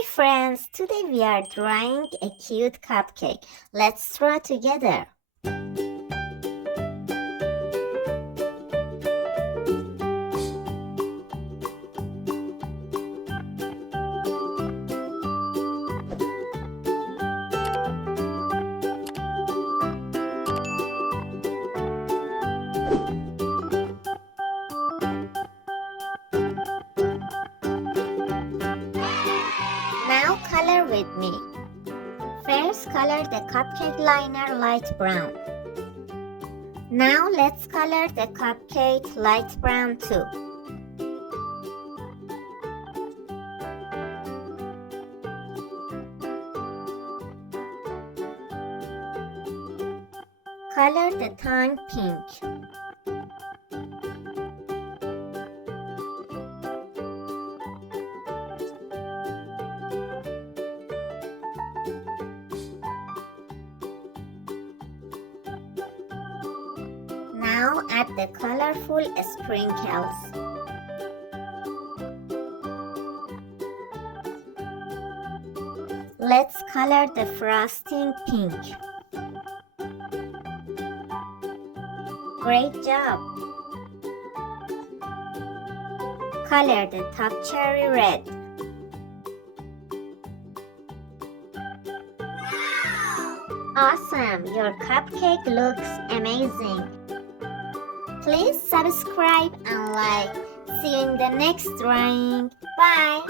Hi friends, today we are drawing a cute cupcake. Let's draw together. Now color with me. First color the cupcake liner light brown. Now let's color the cupcake light brown too. Color the tongue pink. Now add the colorful sprinkles. Let's color the frosting pink. Great job! Color the top cherry red. Awesome! Your cupcake looks amazing. Please subscribe and like. See you in the next drawing. Bye!